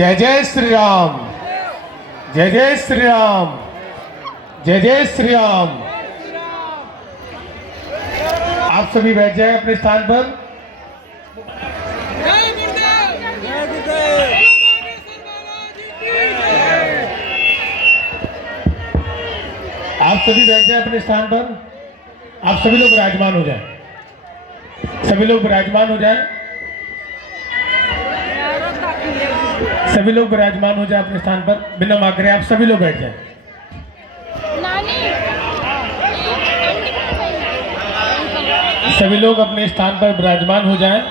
जय जय श्री राम, जय जय श्री राम, जय जय श्री राम। आप सभी बैठ जाए अपने स्थान पर। आप सभी बैठ जाए अपने स्थान पर। आप सभी लोग विराजमान हो जाए, सभी लोग विराजमान हो जाए, सभी लोग विराजमान हो जाए अपने स्थान पर। बिना आग्रह आप सभी लोग बैठ जाए। सभी लोग अपने स्थान पर विराजमान हो जाएं।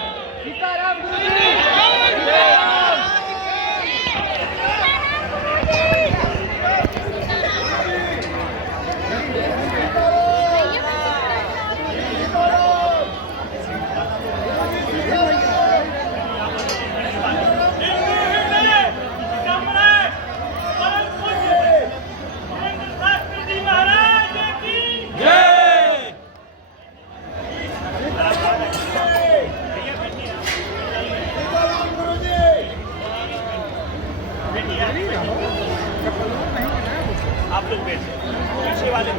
आप लोग बैठे पीछे वाले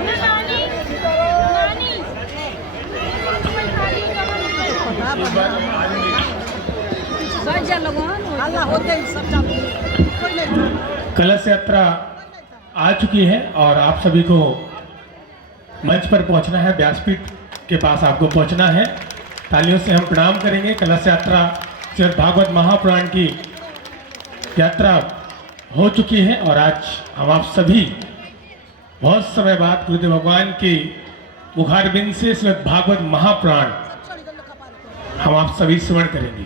कलश यात्रा आ चुकी है और आप सभी को मंच पर पहुंचना है, व्यासपीठ के पास आपको पहुंचना है। तालियों से हम प्रणाम करेंगे। कलश यात्रा श्रीमद् भागवत महापुराण की यात्रा हो चुकी है और आज हम आप सभी बहुत समय बाद गुरुदेव भगवान की मुखारबिंद से श्रीमद् भागवत महापुराण हम आप सभी श्रवण करेंगे।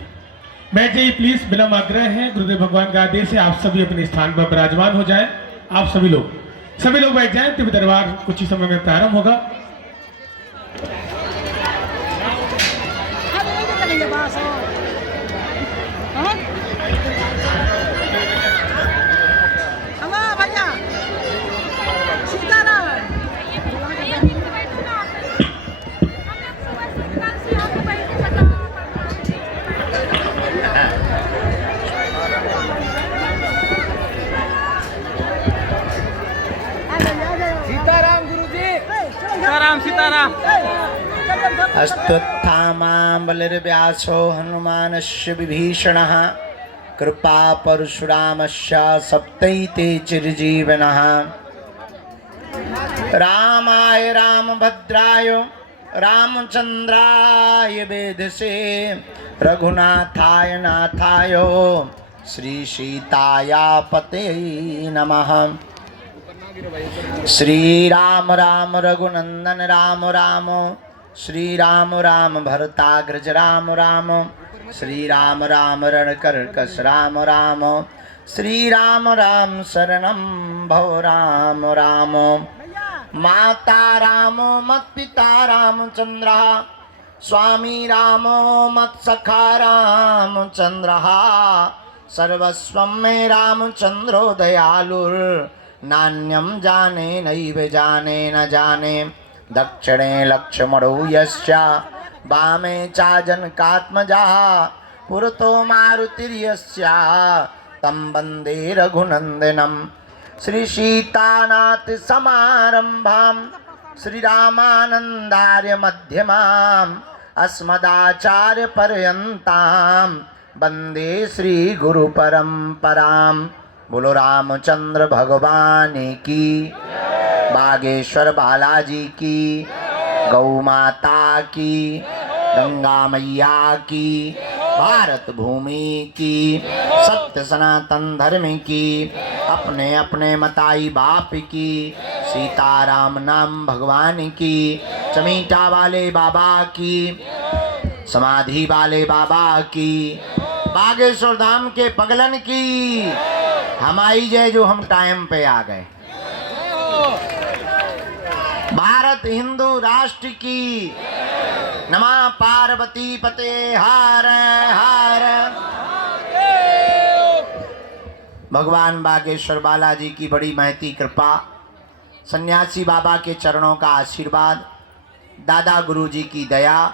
बैठ जाइए प्लीज, बिना आग्रह है। गुरुदेव भगवान का आदेश है, आप सभी अपने स्थान पर विराजमान हो जाएं। आप सभी लोग बैठ जाएं। दिव्य दरबार कुछ ही समय में प्रारंभ होगा। सीताराम अस्तुत्थामां बलिर्व्यासो हनुमानस्य विभीषणः कृपा परशुरामस्य सप्तैते चिरजीवनः। रामाय रामभद्राय रामचन्द्राय वेधसे रघुनाथाय नाथाय श्रीसीतायापतये नमः। श्री राम राम रघुनंदन राम राम, श्री राम राम भरताग्रज राम राम, श्री राम राम रणकर्कश राम राम, श्री राम राम शरणं भव राम राम। माता राम मत पिता रामचंद्र, स्वामी राम मत सखा रामचंद्र, सर्वस्वं मे रामचंद्रो दयालुर् नान्यं जाने नैव जाने न जाने। दक्षिणे लक्ष्मणो यस्य वामे चाजनकात्मजः, पुरतो मारुतिर्यस्य तं वन्दे रघुनन्दनं। श्रीसीतानाथ समारम्भां श्रीरामानन्दार्य मध्यमाम् अस्मदाचार्यपर्यन्तां वन्दे श्रीगुरुपरम्पराम्। बोलो रामचंद्र भगवान की, बागेश्वर बालाजी की, गौ माता की, गंगा मैया की, भारत भूमि की, सत्य सनातन धर्म की, अपने अपने मताई बाप की, सीताराम नाम भगवान की, चमीटा वाले बाबा की, समाधि वाले बाबा की, बागेश्वर धाम के पगलन की हमारी जय। जो हम टाइम पे आ गए। भारत हिंदू राष्ट्र की नमः पार्वती पते हर हर। भगवान बागेश्वर बालाजी की बड़ी महती कृपा, सन्यासी बाबा के चरणों का आशीर्वाद, दादा गुरुजी की दया,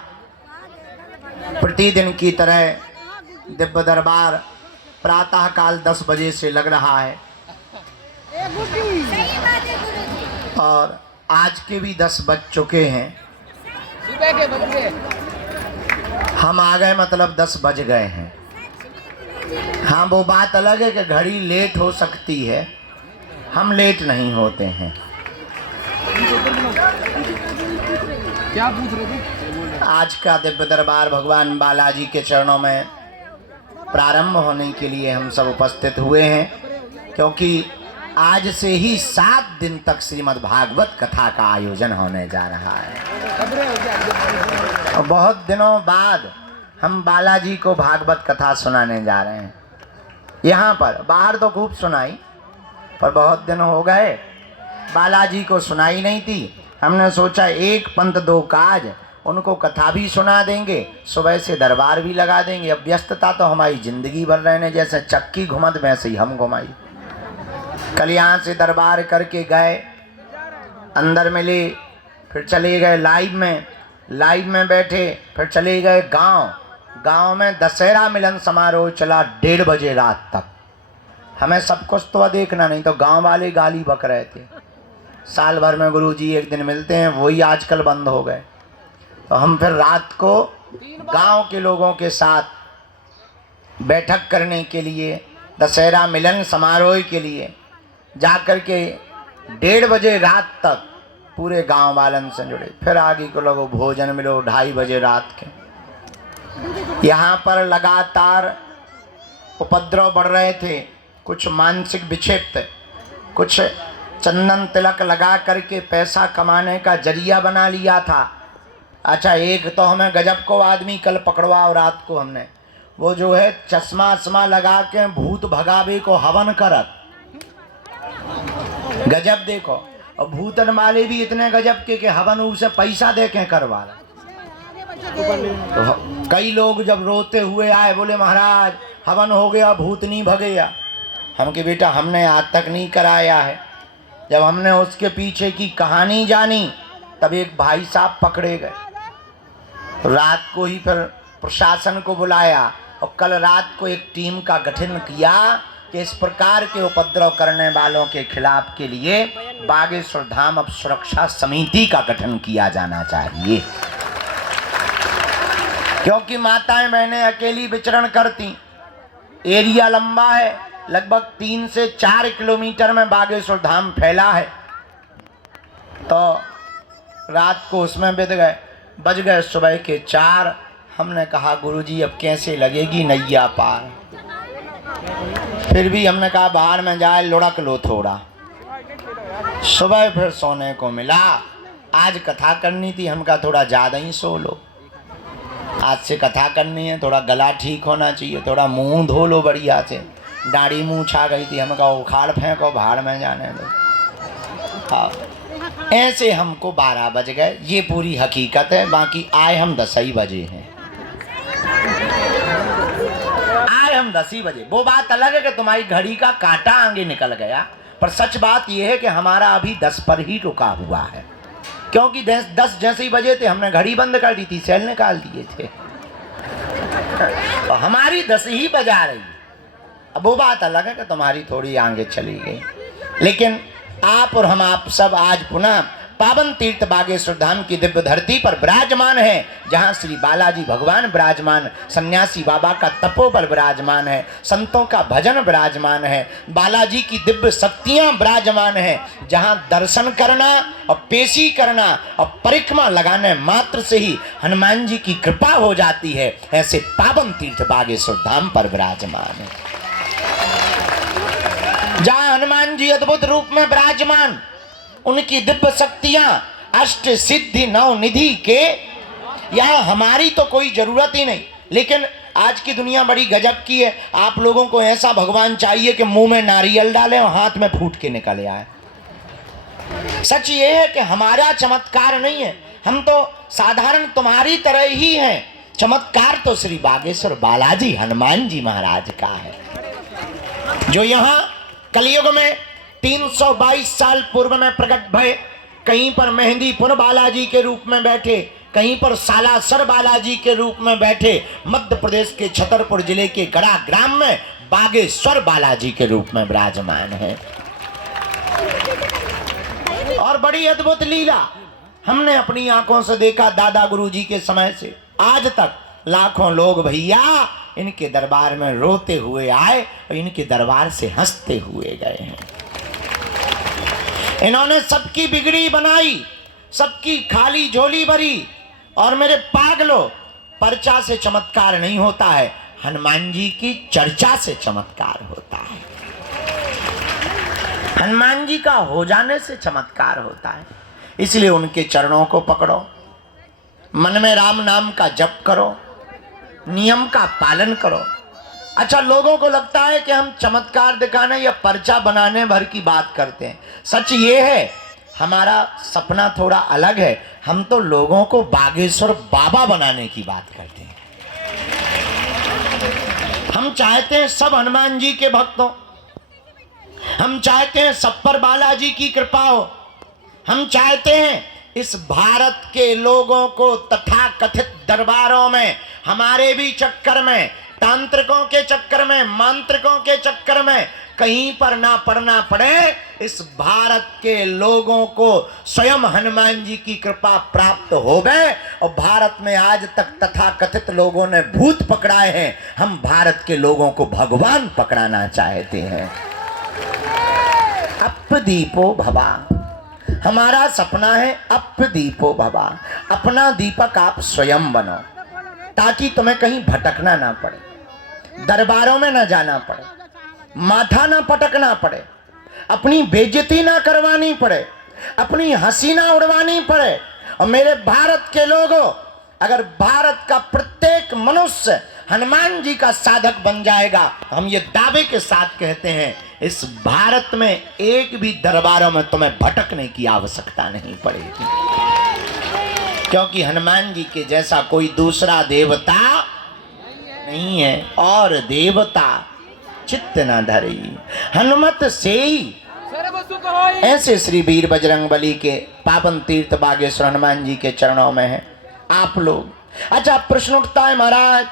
प्रतिदिन की तरह दिव्य दरबार प्रातः काल 10 बजे से लग रहा है और आज के भी 10 बज चुके हैं। हम आ गए मतलब 10 बज गए हैं। हाँ, वो बात अलग है कि घड़ी लेट हो सकती है, हम लेट नहीं होते हैं। क्या पूछ रहे थे? आज का दिव्य दरबार भगवान बालाजी के चरणों में प्रारंभ होने के लिए हम सब उपस्थित हुए हैं, क्योंकि आज से ही 7 दिन तक श्रीमद् भागवत कथा का आयोजन होने जा रहा है। और बहुत दिनों बाद हम बालाजी को भागवत कथा सुनाने जा रहे हैं। यहाँ पर बाहर तो खूब सुनाई, पर बहुत दिन हो गए बालाजी को सुनाई नहीं थी। हमने सोचा एक पंथ दो काज, उनको कथा भी सुना देंगे, सुबह से दरबार भी लगा देंगे। अब व्यस्तता तो हमारी ज़िंदगी भर रहने, जैसे चक्की घुमत वैसे ही हम घुमाई। कल यहाँ से दरबार करके गए, अंदर मिले, फिर चले गए लाइव में बैठे, फिर चले गए गांव में दशहरा मिलन समारोह चला 1:30 बजे रात तक। हमें सब कुछ तो देखना नहीं, तो गांव वाले गाली बक रहे थे। साल भर में गुरुजी एक दिन मिलते हैं, वही आजकल बंद हो गए। तो हम फिर रात को गांव के लोगों के साथ बैठक करने के लिए, दशहरा मिलन समारोह के लिए जाकर के 1:30 बजे रात तक पूरे गांव वालन से जुड़े। फिर आगे को लोगों भोजन मिलो 2:30 बजे रात के। यहाँ पर लगातार उपद्रव बढ़ रहे थे, कुछ मानसिक विक्षिप्त, कुछ चंदन तिलक लगा करके पैसा कमाने का जरिया बना लिया था। अच्छा, एक तो हमें गजब को आदमी कल पकड़वा, और रात को हमने वो जो है चश्मा लगा के भूत भगावे को हवन करत, गजब देखो। और भूतन वाले भी इतने गजब के कि हवन उसे पैसा दे के करवा रहा। तो कई लोग जब रोते हुए आए, बोले महाराज हवन हो गया, भूत नहीं भगेया। हम के बेटा हमने आज तक नहीं कराया है। जब हमने उसके पीछे की कहानी जानी, तब एक भाई साहब पकड़े गए। रात को ही फिर प्रशासन को बुलाया और कल रात को एक टीम का गठन किया कि इस प्रकार के उपद्रव करने वालों के खिलाफ के लिए बागेश्वर धाम अब सुरक्षा समिति का गठन किया जाना चाहिए, क्योंकि माताएं बहनें अकेली विचरण करती। एरिया लंबा है, लगभग 3 से 4 किलोमीटर में बागेश्वर धाम फैला है। तो रात को उसमें बज गए सुबह के 4। हमने कहा गुरुजी अब कैसे लगेगी नैया पार। फिर भी हमने कहा बाहर में जाए लुढ़क लो थोड़ा। सुबह फिर सोने को मिला। आज कथा करनी थी, हम कहा थोड़ा ज़्यादा ही सो लो, आज से कथा करनी है, थोड़ा गला ठीक होना चाहिए, थोड़ा मुंह धो लो बढ़िया से, दाढ़ी मुंह छा गई थी। हम कहा उखाड़ फेंको, भाड़ में जाने दो। हाँ, ऐसे हमको 12 बज गए, ये पूरी हकीकत है। बाकी आए हम 10 ही बजे हैं, आए हम 10 ही बजे। वो बात अलग है कि तुम्हारी घड़ी का कांटा आगे निकल गया, पर सच बात यह है कि हमारा अभी 10 पर ही रुका हुआ है, क्योंकि 10 जैसे ही बजे थे हमने घड़ी बंद कर दी थी, सेल निकाल दिए थे, तो हमारी 10 ही बजा रही। अब वो बात अलग है कि तुम्हारी थोड़ी आगे चली गई। लेकिन आप और हम आप सब आज पुनः पावन तीर्थ बागेश्वर धाम की दिव्य धरती पर विराजमान है, जहाँ श्री बालाजी भगवान विराजमान, सन्यासी बाबा का तपोबल विराजमान है, संतों का भजन विराजमान है, बालाजी की दिव्य शक्तियाँ विराजमान है, जहाँ दर्शन करना और पेशी करना और परिक्रमा लगाने मात्र से ही हनुमान जी की कृपा हो जाती है। ऐसे पावन तीर्थ बागेश्वर धाम पर विराजमान है, जहाँ हनुमान जी अद्भुत रूप में विराजमान, उनकी दिव्य शक्तियां अष्ट सिद्धि 9 निधि के, यहाँ हमारी तो कोई जरूरत ही नहीं। लेकिन आज की दुनिया बड़ी गजब की है, आप लोगों को ऐसा भगवान चाहिए कि मुंह में नारियल डाले और हाथ में फूट के निकले आए। सच ये है कि हमारा चमत्कार नहीं है, हम तो साधारण तुम्हारी तरह ही हैं। चमत्कार तो श्री बागेश्वर बालाजी हनुमान जी महाराज का है, जो यहाँ कलयुग में 322 साल पूर्व में प्रकट भय। कहीं पर मेहंदीपुर बालाजी के रूप में बैठे, कहीं पर सालासर बालाजी के रूप में बैठे। मध्य प्रदेश के छतरपुर जिले के गड़ा ग्राम में बागेश्वर बालाजी के रूप में विराजमान है। और बड़ी अद्भुत लीला हमने अपनी आंखों से देखा। दादा गुरुजी के समय से आज तक लाखों लोग भैया इनके दरबार में रोते हुए आए और इनके दरबार से हंसते हुए गए हैं। इन्होंने सबकी बिगड़ी बनाई, सबकी खाली झोली भरी। और मेरे पागलों, पर्चा से चमत्कार नहीं होता है, हनुमान जी की चर्चा से चमत्कार होता है। हनुमान जी का हो जाने से चमत्कार होता है। इसलिए उनके चरणों को पकड़ो, मन में राम नाम का जप करो, नियम का पालन करो। अच्छा, लोगों को लगता है कि हम चमत्कार दिखाने या पर्चा बनाने भर की बात करते हैं। सच ये है, हमारा सपना थोड़ा अलग है। हम तो लोगों को बागेश्वर बाबा बनाने की बात करते हैं। हम चाहते हैं सब हनुमान जी के भक्त हो, हम चाहते हैं सब पर बालाजी की कृपा हो। हम चाहते हैं इस भारत के लोगों को तथाकथित दरबारों में, हमारे भी चक्कर में, तांत्रिकों के चक्कर में, मांत्रिकों के चक्कर में कहीं पर ना पड़ना पड़े। इस भारत के लोगों को स्वयं हनुमान जी की कृपा प्राप्त होवे। और भारत में आज तक तथाकथित लोगों ने भूत पकड़ाए हैं, हम भारत के लोगों को भगवान पकड़ाना चाहते हैं। अपदीपो भवा, हमारा सपना है अपदीपो भवा। अपना दीपक आप स्वयं बनो, ताकि तुम्हें कहीं भटकना ना पड़े, दरबारों में ना जाना पड़े, माथा ना पटकना पड़े, अपनी बेइज्जती ना करवानी पड़े, अपनी हंसी ना उड़वानी पड़े। और मेरे भारत के लोगों, अगर भारत का प्रत्येक मनुष्य हनुमान जी का साधक बन जाएगा, हम ये दावे के साथ कहते हैं, इस भारत में एक भी दरबारों में तुम्हें भटकने की आवश्यकता नहीं पड़ेगी। क्योंकि हनुमान जी के जैसा कोई दूसरा देवता नहीं है। और देवता चित्त न धरी हनुमत से ही। ऐसे श्री वीर बजरंगबली के पावन तीर्थ बागेश्वर हनुमान जी के चरणों में है आप लोग। अच्छा, प्रश्न उठता है, महाराज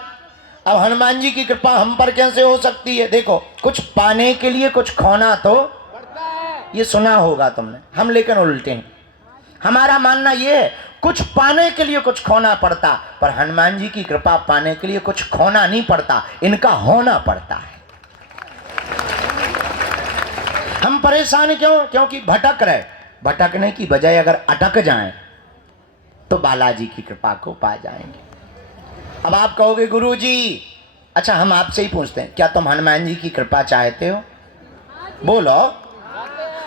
अब हनुमान जी की कृपा हम पर कैसे हो सकती है? देखो, कुछ पाने के लिए कुछ खोना तो ये सुना होगा तुमने, हम लेकिन उल्टे हैं। हमारा मानना ये है, कुछ पाने के लिए कुछ खोना पड़ता, पर हनुमान जी की कृपा पाने के लिए कुछ खोना नहीं पड़ता, इनका होना पड़ता है। हम परेशान क्यों? क्योंकि भटक रहे। भटकने की बजाय अगर अटक जाएं तो बालाजी की कृपा को पा जाएंगे। अब आप कहोगे गुरुजी, अच्छा हम आपसे ही पूछते हैं, क्या तुम हनुमान जी की कृपा चाहते हो? बोलो,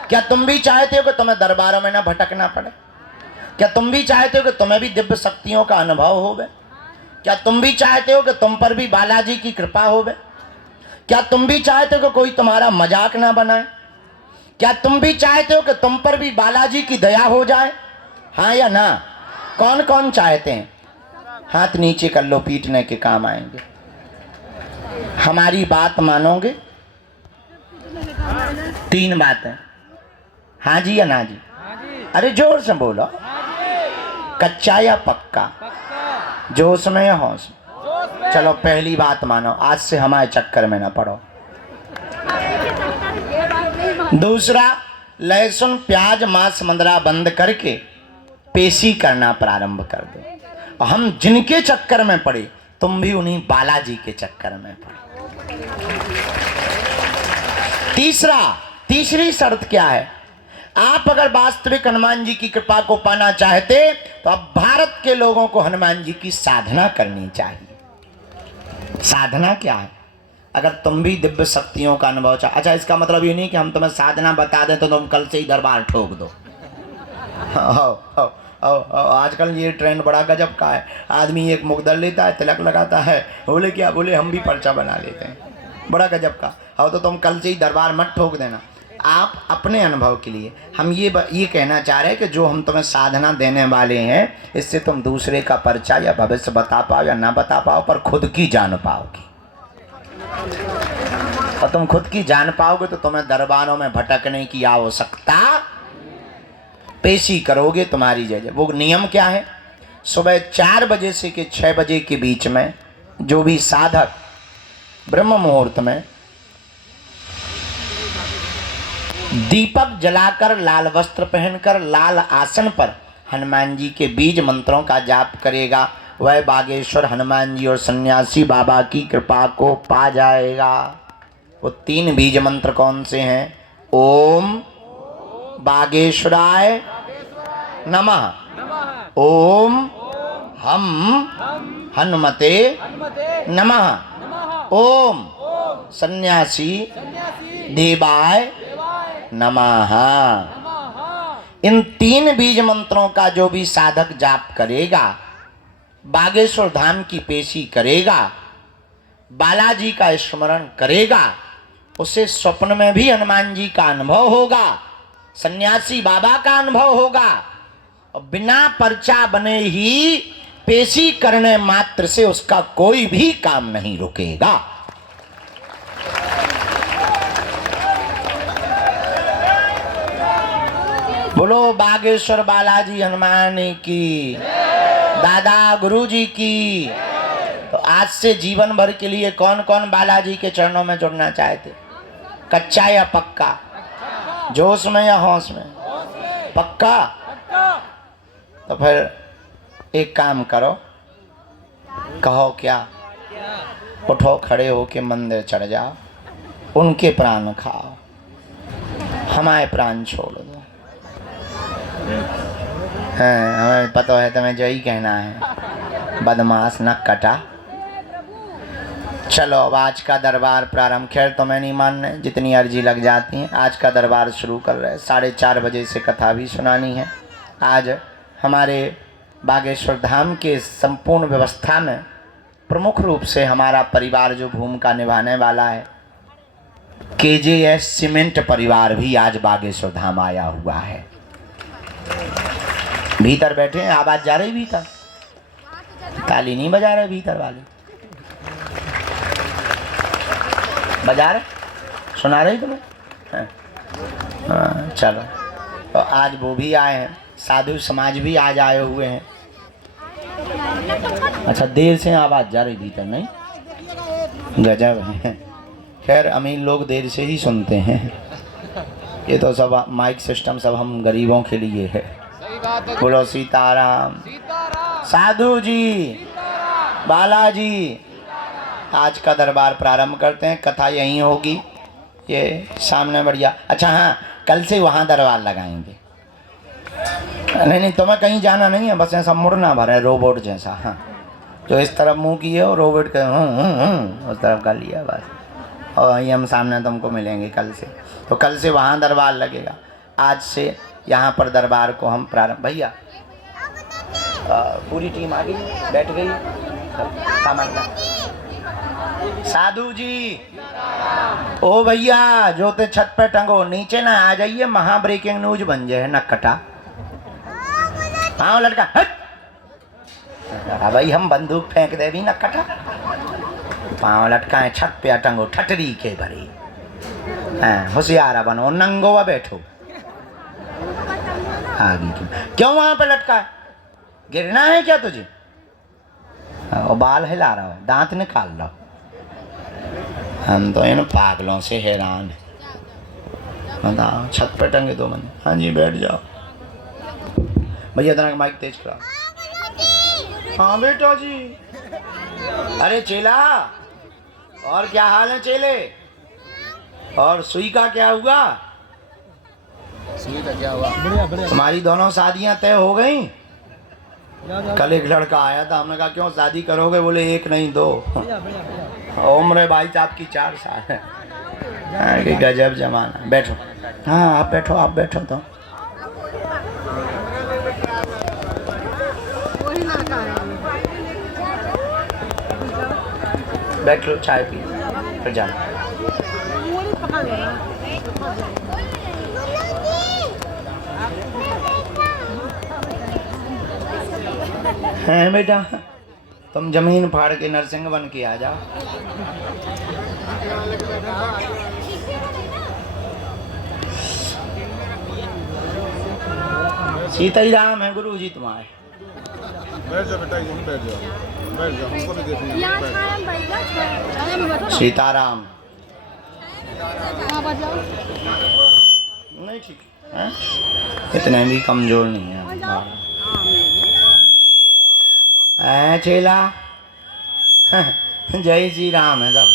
क्या तुम भी चाहते हो कि तुम्हें दरबारों में ना भटकना पड़े? क्या तुम भी चाहते हो कि तुम्हें भी दिव्य शक्तियों का अनुभव होवे? क्या तुम भी चाहते हो कि तुम पर भी बालाजी की कृपा होवे? क्या तुम भी चाहते हो कि कोई तुम्हारा मजाक ना बनाए? क्या तुम भी चाहते हो कि तुम पर भी बालाजी की दया हो जाए? हाँ या ना? कौन कौन चाहते हैं? हाथ नीचे कर लो, पीटने के काम आएंगे। हमारी बात मानोगे? 3 बातें, हाँ जी या ना जी? अरे जोर से बोलो, कच्चा या पक्का, जोश में या होश में? चलो पहली बात मानो, आज से हमारे चक्कर में ना पड़ो। दूसरा, लहसुन प्याज मांस मंदरा बंद करके पेशी करना प्रारंभ कर दो। और हम जिनके चक्कर में पड़े, तुम भी उन्हीं बालाजी के चक्कर में पड़े। तीसरी शर्त क्या है? आप अगर वास्तविक हनुमान जी की कृपा को पाना चाहते तो अब भारत के लोगों को हनुमान जी की साधना करनी चाहिए। साधना क्या है? अगर तुम भी दिव्य शक्तियों का अनुभव चाह, अच्छा इसका मतलब ये नहीं कि हम तुम्हें साधना बता दें तो तुम कल से ही दरबार ठोक दो। आजकल ये ट्रेंड बड़ा गजब का है। आदमी एक मुकदर लेता है, तिलक लगाता है, बोले क्या, बोले हम भी पर्चा बना लेते हैं। बड़ा गजब का। और तो तुम कल से ही दरबार मत ठोक देना। आप अपने अनुभव के लिए हम ये कहना चाह रहे हैं कि जो हम तुम्हें साधना देने वाले हैं, इससे तुम दूसरे का पर्चा या भविष्य बता पाओ या ना बता पाओ, पर खुद की जान पाओगे। और तुम खुद की जान पाओगे तो तुम्हें दरबारों में भटकने की आवश्यकता, पेशी करोगे तुम्हारी जगह। वो नियम क्या है? सुबह 4 बजे से के 6 बजे के बीच में जो भी साधक ब्रह्म मुहूर्त में दीपक जलाकर लाल वस्त्र पहनकर लाल आसन पर हनुमान जी के बीज मंत्रों का जाप करेगा, वह बागेश्वर हनुमान जी और सन्यासी बाबा की कृपा को पा जाएगा। वो 3 बीज मंत्र कौन से हैं? ओम बागेश्वराय नमः, ओम हम हनुमते नमः, ओम सन्यासी देवाय नमः। इन 3 बीज मंत्रों का जो भी साधक जाप करेगा, बागेश्वर धाम की पेशी करेगा, बालाजी का स्मरण करेगा, उसे स्वप्न में भी हनुमान जी का अनुभव होगा, सन्यासी बाबा का अनुभव होगा, और बिना पर्चा बने ही पेशी करने मात्र से उसका कोई भी काम नहीं रुकेगा। बोलो बागेश्वर बालाजी हनुमान की, दादा गुरु जी की। तो आज से जीवन भर के लिए कौन कौन बालाजी के चरणों में जुड़ना चाहते? कच्चा या पक्का? जोश में या होश में? पक्का? तो फिर एक काम करो, कहो क्या? उठो, खड़े होके मंदिर चढ़ जाओ, उनके प्राण खाओ, हमारे प्राण छोड़ दो। हमें पता है तुम्हें जो ही कहना है, बदमाश न कटा। चलो अब आज का दरबार प्रारंभ। खैर तुम्हें नहीं मानने, जितनी अर्जी लग जाती हैं। आज का दरबार शुरू कर रहे हैं। 4:30 बजे से कथा भी सुनानी है। आज हमारे बागेश्वर धाम के संपूर्ण व्यवस्था में प्रमुख रूप से हमारा परिवार जो भूमिका निभाने वाला है, KJS सीमेंट परिवार भी आज बागेश्वर धाम आया हुआ है। भीतर बैठे हैं, आवाज जा रही भीतर? ताली नहीं बजा रहे भीतर वाले? बजा रहे? सुना रही तुम्हें? हाँ चलो। तो आज वो भी आए हैं, साधु समाज भी आज आए हुए हैं। अच्छा देर से आवाज जा रही भीतर? नहीं, गजब है। खैर अमीर लोग देर से ही सुनते हैं, ये तो सब माइक सिस्टम सब हम गरीबों के लिए है। बोलो सीताराम। साधु जी, बालाजी, आज का दरबार प्रारंभ करते हैं। कथा यहीं होगी, ये सामने बढ़िया। अच्छा हाँ, कल से वहाँ दरबार लगाएंगे। नहीं तुम्हें कहीं जाना नहीं है, बस ऐसा मुड़ना भरा है रोबोट जैसा। हाँ, जो इस तरफ मुंह किए हो रोबोट के उस तरफ कर लिया बस, और वहीं हम सामने तुमको मिलेंगे कल से। तो कल से वहाँ दरबार लगेगा। आज से यहाँ पर दरबार को हम प्रारंभ। भैया पूरी टीम आ गई, बैठ गई, सामान ला। साधु जी, ओ भैया जो ते छत पे टंगो, नीचे ना आ जाइए, महा ब्रेकिंग न्यूज बन जाए न कटा। हाँ लड़का, भाई हम बंदूक फेंक दे भी न कटा। पाँव लटकाए छत पे टंगो, ठटरी के भरी। हाँ होशियारा बनो, नंगोवा बैठो। आगे क्यों वहां पे लटका है? गिरना है क्या तुझे? और बाल हिला रहा हो, दांत निकाल रहा हो। हम तो इन पागलों से हैरान है। बताओ छत पे टंगे दो मन। हाँ जी बैठ जाओ। भैया तरह माइक तेज करा। हाँ बेटा जी। अरे चेला, और क्या हाल है चेले? और सुई का क्या हुआ? सुई का क्या हुआ? तुम्हारी दोनों शादियां तय हो गई? कल एक लड़का आया था, हमने कहा क्यों शादी करोगे? बोले 1 नहीं 2। उम्र भाई साहब की 4 साल है। गजब जमाना। बैठो। हाँ आप बैठो, आप बैठो तो। बैठ लो, चाय पी फिर जाना। हैं बेटा, तुम जमीन फाड़ के नरसिंह बन के आ जाओ। सीता ही राम है गुरु जी तुम्हारे। बैठ जाओ बेटा, यहीं बैठ जाओ, बैठ जाओ, हमको भी देखिए, बैठ जाओ। सीताराम। ठीक है, इतने भी कमजोर नहीं है। चेला जय श्री राम है सब।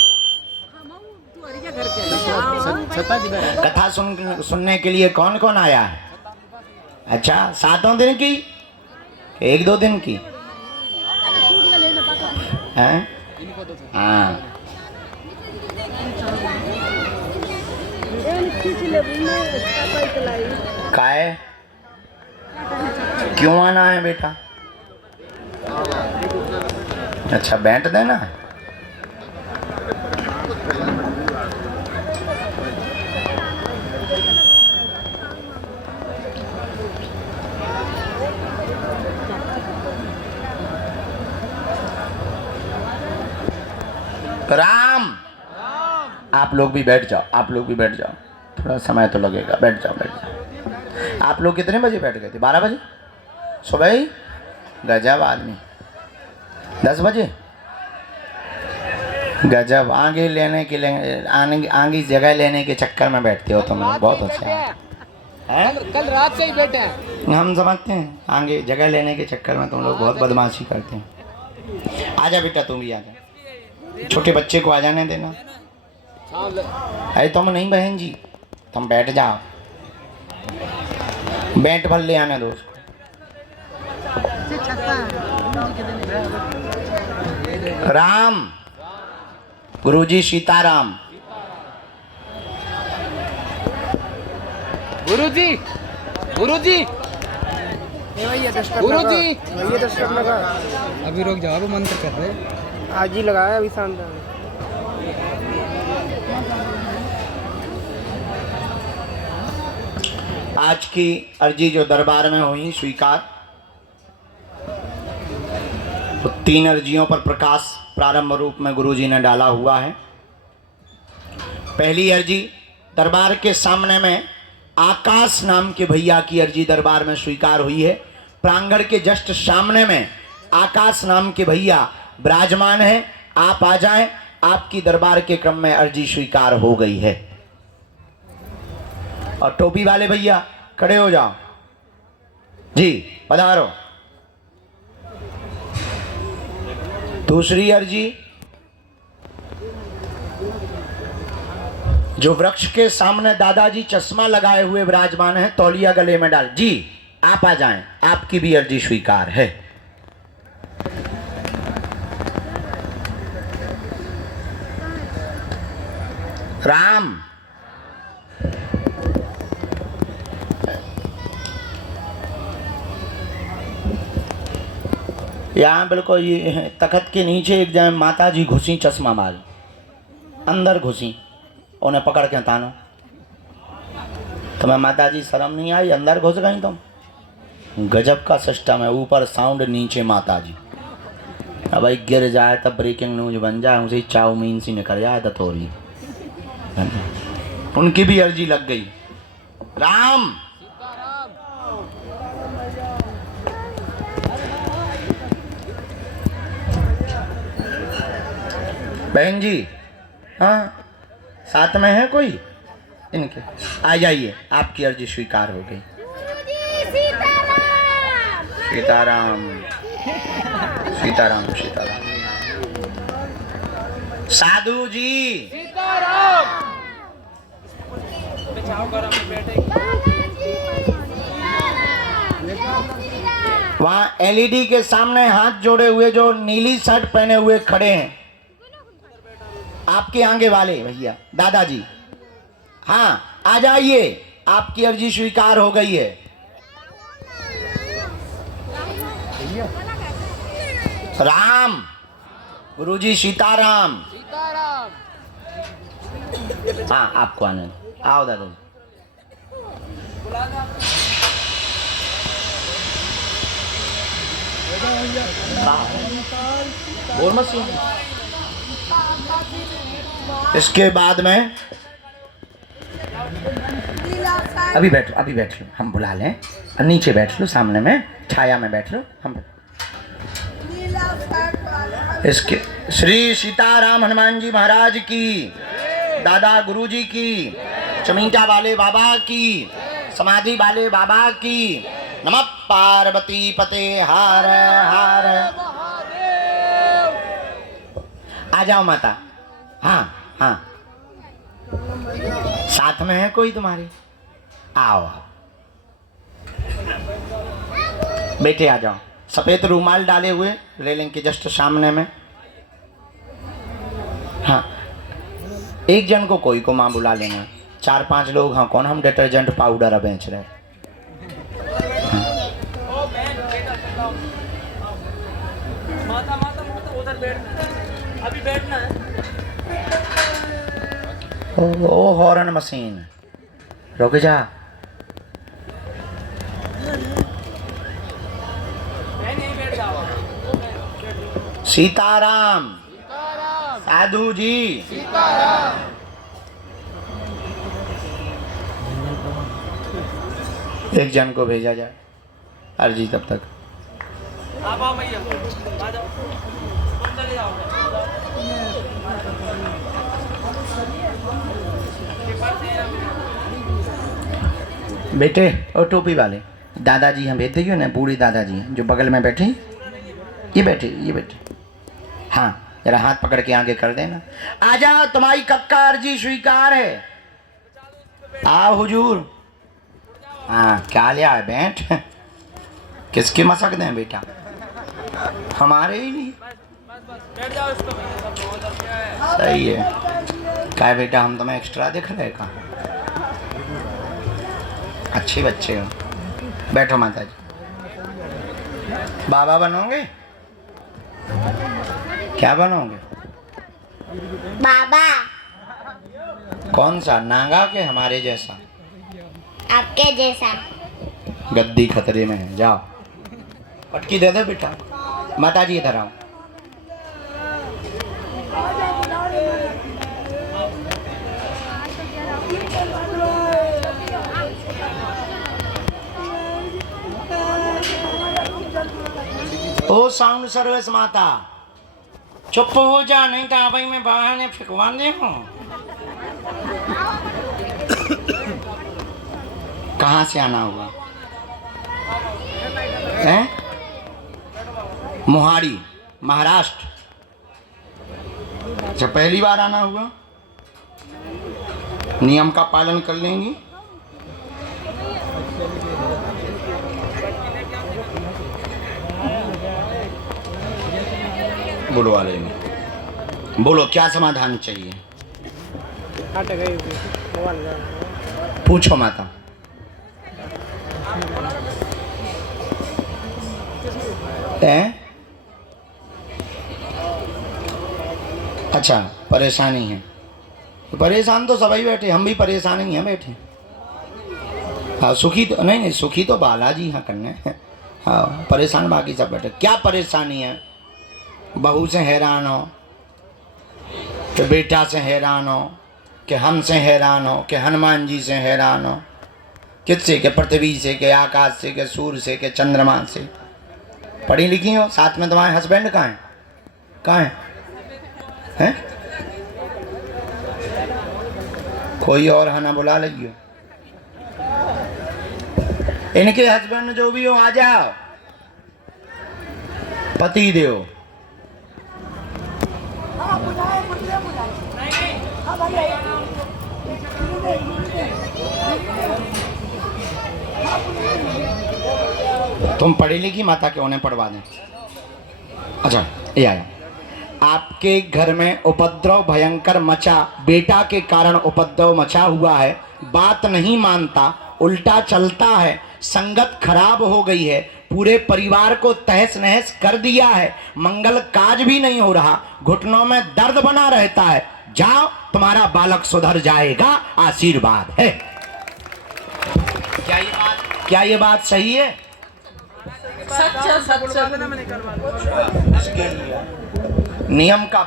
कथा सुनने के लिए कौन कौन आया है? अच्छा, 7 दिन की, 1-2 दिन की है? हाँ, काय क्यों आना है बेटा? अच्छा, बैठ देना है। राम, आप लोग भी बैठ जाओ, आप लोग भी बैठ जाओ, थोड़ा समय तो लगेगा। बैठ जाओ, बैठ जाओ। आप लोग कितने बजे बैठ गए थे? 12 बजे सुबह ही? गजब आदमी। 10 बजे? गजब। आगे लेने के लिए, आगे जगह लेने के चक्कर में बैठते हो तुम लोग। बहुत अच्छा है। कल रात से ही बैठे हैं। हम समझते हैं, आगे जगह लेने के चक्कर में तुम लोग बहुत बदमाशी करते हैं। आजा बेटा, तुम भी आजा। छोटे बच्चे को आ जाने देना। अरे तुम नहीं बहन जी, तुम बैठ जाओ। बैट भर ले आने दो उसको। राम, गुरुजी सीताराम। गुरुजी, गुरुजी, गुरुजी। अभी रुक जाओ, अभी मंत्र कर रहे। आज ही लगाया अभी शानदार। आज की अर्जी जो दरबार में हुई स्वीकार, तो 3 अर्जियों पर प्रकाश प्रारंभ रूप में गुरुजी ने डाला हुआ है। पहली अर्जी दरबार के सामने में आकाश नाम के भैया की अर्जी दरबार में स्वीकार हुई है। प्रांगण के जस्ट सामने में आकाश नाम के भैया विराजमान है। आप आ जाएं, आपकी दरबार के क्रम में अर्जी स्वीकार हो गई है। और टोपी वाले भैया खड़े हो जाओ जी, पधारो। दूसरी अर्जी, जो वृक्ष के सामने दादाजी चश्मा लगाए हुए विराजमान है, तौलिया गले में डाल जी, आप आ जाएं, आपकी भी अर्जी स्वीकार है। राम, यहाँ बिल्कुल ये तखत के नीचे एक जगह माता जी घुसी, चश्मा मारी, अंदर घुसी, उन्हें पकड़ के तानो। तुम्हें माता जी शर्म नहीं आई? अंदर घुस गई तुम। गजब का सिस्टम है, ऊपर साउंड, नीचे माता जी। अब भाई गिर जाए तब ब्रेकिंग न्यूज बन जाए, उसे चाउमीन सी निकल जाए तो थोड़ी। उनकी भी अर्जी लग गई। राम, बहन जी, हाँ साथ में है कोई इनके? आ जाइए, आपकी अर्जी स्वीकार हो गई। सीताराम, सीताराम, सीताराम। साधु जी, सीताराम। वहाँ एलईडी के सामने हाथ जोड़े हुए जो नीली शर्ट पहने हुए खड़े हैं, आपके आगे वाले भैया दादाजी, हाँ आ जाइए, आपकी अर्जी स्वीकार हो गई है। राम, गुरुजी सीताराम। सीताराम। हाँ आपको आने दो, आओ दादाजी। बोल मत सुन। इसके बाद में अभी बैठ लो, अभी बैठ लो, हम बुला लें। नीचे बैठ लो, सामने में छाया में बैठ लो। हम इसके श्री सीताराम हनुमान जी महाराज की, दादा गुरुजी की, चमीटा वाले बाबा की, समाधि वाले बाबा की। नमः पार्वती पते हर हर। आ जाओ माता। हाँ हाँ, साथ में है कोई तुम्हारे? आओ बेटे, आ जाओ। सफेद रूमाल डाले हुए रेलिंग के जस्ट सामने में। हाँ, एक जन को कोई को माँ बुला लेना। 4-5 लोग। हाँ, कौन? हम डिटर्जेंट पाउडर बेच रहे हैं। उधर बैठना है, अभी बैठना है। ओ हॉर्न मशीन, रुक जा। सीताराम साधु जी। एक जन को भेजा जाए अर्जी तब तक। आप आओ भैया, आ जाओ, तुम चले जाओ। बेटे और टोपी वाले दादाजी हम भेज देंगे ना, बूढ़े दादाजी हैं जो बगल में बैठे। ये बैठे। हाँ, जरा हाथ पकड़ के आगे कर देना। आ जाओ, तुम्हारी कक्का अर्जी स्वीकार है। आओ हुजूर। हाँ, क्या लिया है? बैठ। किसके मसक दें बेटा? हमारे ही नहीं। बैठ जाओ इसको। सही है। क्या बेटा, हम तुम्हें एक्स्ट्रा दिख रहे का? अच्छे बच्चे हो। बैठो माता जी। बाबा बनोगे? क्या बनोगे? बाबा। कौन सा? नागा के हमारे जैसा? आपके जैसा। गद्दी खतरे में है। जाओ, पटकी दे दो बेटा। माता जी इधर आओ। ओ साउंड सर्विस माता, चुप हो जा, नहीं तो भाई मैं बाहर ने फिकवा दे हूँ। कहाँ से आना हुआ है? मोहाड़ी, महाराष्ट्र। अच्छा, पहली बार आना हुआ? नियम का पालन कर लेंगी? बुलवा लेंगे। बोलो, क्या समाधान चाहिए? पूछो माता। अच्छा, परेशानी है। परेशान तो सभी बैठे, हम भी परेशान ही हैं बैठे। हाँ, सुखी तो नहीं, सुखी तो बालाजी हाँ करने। हाँ, परेशान बाकी सब बैठे। क्या परेशानी है? बहू से हैरान हो, कि बेटा से हैरान हो, कि हमसे हैरान हो, कि हनुमान जी से हैरान हो, किससे? के पृथ्वी से, के आकाश से, के सूर्य से, के चंद्रमा से। पढ़ी लिखी हो? साथ में तुम्हारे हस्बैंड कहाँ हैं? कहाँ हैं? कोई और है ना, बुला लीजिए। इनके हस्बैंड जो भी हो, आ जाओ। पति देव। तुम पढ़ी लिखी माता, क्यों उन्हें पढ़वा दें? अच्छा, ये आया। आपके घर में उपद्रव भयंकर मचा, बेटा के कारण उपद्रव मचा हुआ है। बात नहीं मानता, उल्टा चलता है, संगत खराब हो गई है, पूरे परिवार को तहस नहस कर दिया है, मंगल काज भी नहीं हो रहा, घुटनों में दर्द बना रहता है। जाओ, तुम्हारा बालक सुधर जाएगा, आशीर्वाद है। क्या ये बात सही है? नियम का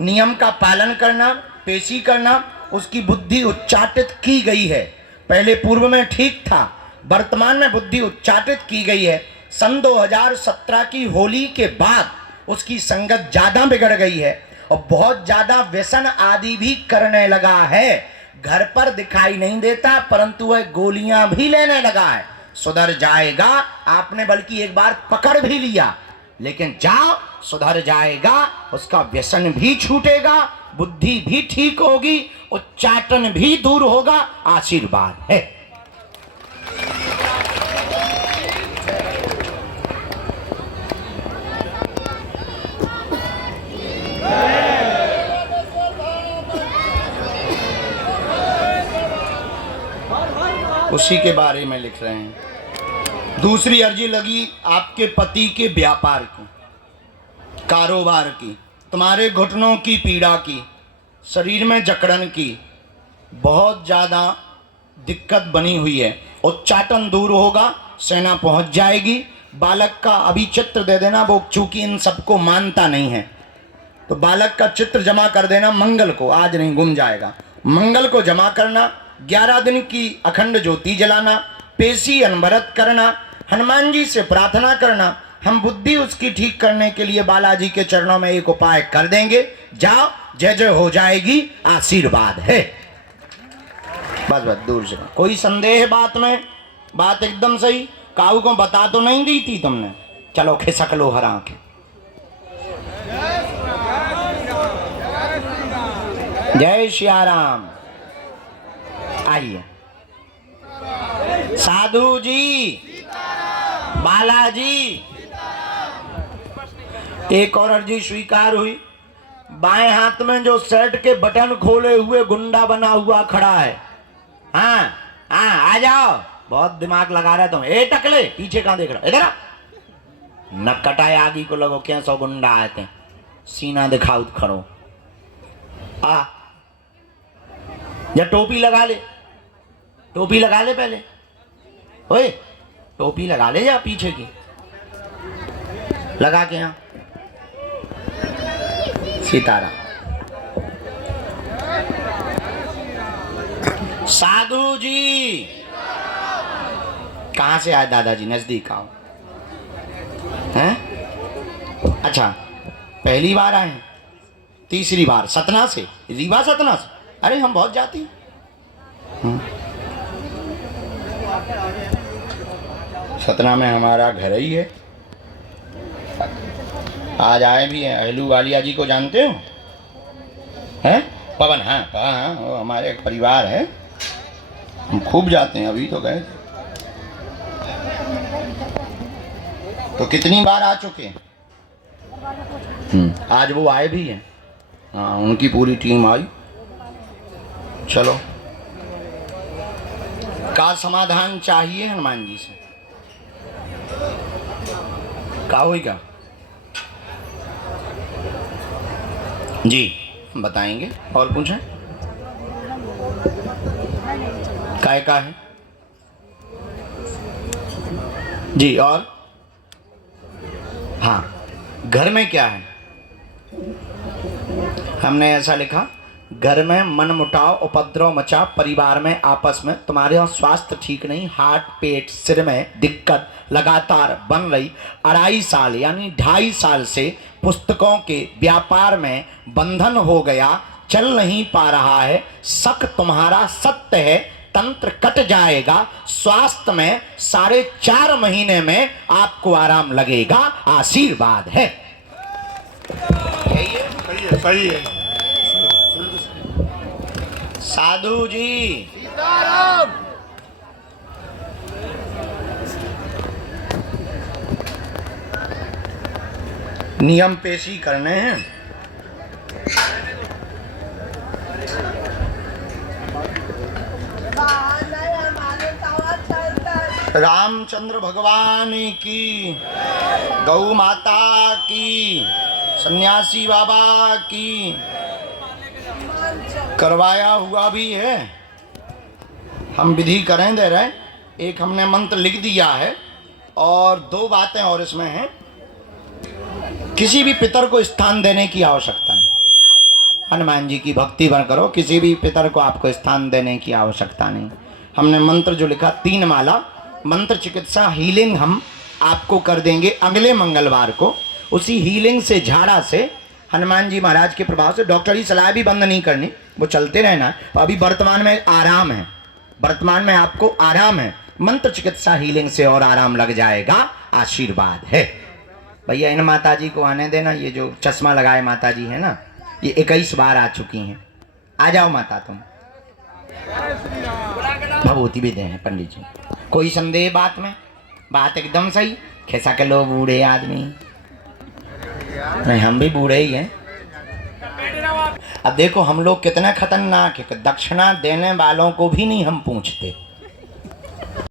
नियम का पालन करना, पेशी करना, उसकी बुद्धि उच्चाटित की गई है। पहले पूर्व में ठीक था, वर्तमान में बुद्धि उच्चाटित की गई है। सन 2017 की होली के बाद उसकी संगत ज्यादा बिगड़ गई है और बहुत ज्यादा व्यसन आदि भी करने लगा है। घर पर दिखाई नहीं देता, परंतु वह गोलियां भी लेने लगा है। सुधर जाएगा, आपने बल्कि एक बार पकड़ भी लिया, लेकिन जाओ, सुधर जाएगा, उसका व्यसन भी छूटेगा, बुद्धि भी ठीक होगी, उच्चाटन भी दूर होगा। आशीर्वाद है। उसी के बारे में लिख रहे हैं। दूसरी अर्जी लगी आपके पति के व्यापार की, कारोबार की, तुम्हारे घुटनों की पीड़ा की, शरीर में जकड़न की, बहुत ज़्यादा दिक्कत बनी हुई है। उच्चाटन दूर होगा, सेना पहुंच जाएगी। बालक का अभी चित्र दे देना, वो चूंकि इन सबको मानता नहीं है, तो बालक का चित्र जमा कर देना मंगल को, आज नहीं गुम जाएगा। मंगल को जमा करना, 11 दिन की अखंड ज्योति जलाना, पेशी अनवरत करना, हनुमान जी से प्रार्थना करना। हम बुद्धि उसकी ठीक करने के लिए बालाजी के चरणों में एक उपाय कर देंगे। जाओ, जय जय हो जाएगी। आशीर्वाद है। बस बस, दूर से। कोई संदेह बात में? बात एकदम सही। काऊ को बता तो नहीं दी थी तुमने? चलो खिसक लो हरा के। जय श्री राम। आइए साधु जी, बालाजी। एक और अर्जी स्वीकार हुई। बाएं हाथ में जो शर्ट के बटन खोले हुए गुंडा बना हुआ खड़ा है, हाँ हाँ, आ जाओ। बहुत दिमाग लगा रहे तुम। ए टकले, पीछे कहां देख रहा? इधर आ। न कटाए आगे को लगो क्या 100 गुंडा आए थे। सीना दिखाओ खड़ो। आ या टोपी लगा ले, टोपी लगा ले पहले। ओए, टोपी लगा ले, या पीछे की लगा के। यहाँ सीताराम। साधु जी कहाँ से आए? दादाजी नजदीक आओ। हैं? अच्छा, पहली बार आए? तीसरी बार? सतना से? रीवा सतना से? अरे हम बहुत जाती हैं। सतना में हमारा घर ही है। आज आए भी हैं। अहलू वालिया जी को जानते हो? हैं? पवन? हाँ हाँ, वो हमारे एक परिवार है, हम खूब जाते हैं। अभी तो गए थे। तो कितनी बार आ चुके हैं? आज वो आए भी हैं। हाँ, उनकी पूरी टीम आई। चलो, का समाधान चाहिए हनुमान जी से? का हुई का? जी बताएंगे। और पूछें? काय का है जी? और हाँ, घर में क्या है? हमने ऐसा लिखा, घर में मनमुटाव, उपद्रव मचा, परिवार में आपस में, तुम्हारे यहाँ स्वास्थ्य ठीक नहीं, हार्ट, पेट, सिर में दिक्कत लगातार बन रही। 2.5 साल यानी 2.5 साल से पुस्तकों के व्यापार में बंधन हो गया, चल नहीं पा रहा है। शक तुम्हारा सत्य है, तंत्र कट जाएगा। स्वास्थ्य में 4.5 महीने में आपको आराम लगेगा। आशीर्वाद है। सही है। साधु जी नियम पेशी करने हैं। रामचंद्र भगवान की, गौ माता की, सन्यासी बाबा की। करवाया हुआ भी है, हम विधि करें दे रहे। एक हमने मंत्र लिख दिया है, और 2 बातें और इसमें हैं। किसी भी पितर को स्थान देने की आवश्यकता नहीं। हनुमान जी की भक्ति बन करो, किसी भी पितर को आपको स्थान देने की आवश्यकता नहीं। हमने मंत्र जो लिखा 3 माला मंत्र चिकित्सा हीलिंग हम आपको कर देंगे अगले मंगलवार को। उसी हीलिंग से, झाड़ा से, हनुमान जी महाराज के प्रभाव से, डॉक्टरी सलाह भी बंद नहीं करनी, वो चलते रहना। तो अभी वर्तमान में आराम है, वर्तमान में आपको आराम है। मंत्र चिकित्सा हीलिंग से और आराम लग जाएगा, आशीर्वाद है। भैया इन माता जी को आने देना। ये जो चश्मा लगाए माता जी है ना, ये 21 बार आ चुकी हैं। आ जाओ माता तुम। भगवती भी दे हैं पंडित जी। कोई संदेह बात में? बात एकदम सही। कैसा के लोग बूढ़े आदमी, नहीं हम भी बूढ़े ही हैं। अब देखो हम लोग कितने खतरनाक है, दक्षिणा देने वालों को भी नहीं हम पूछते।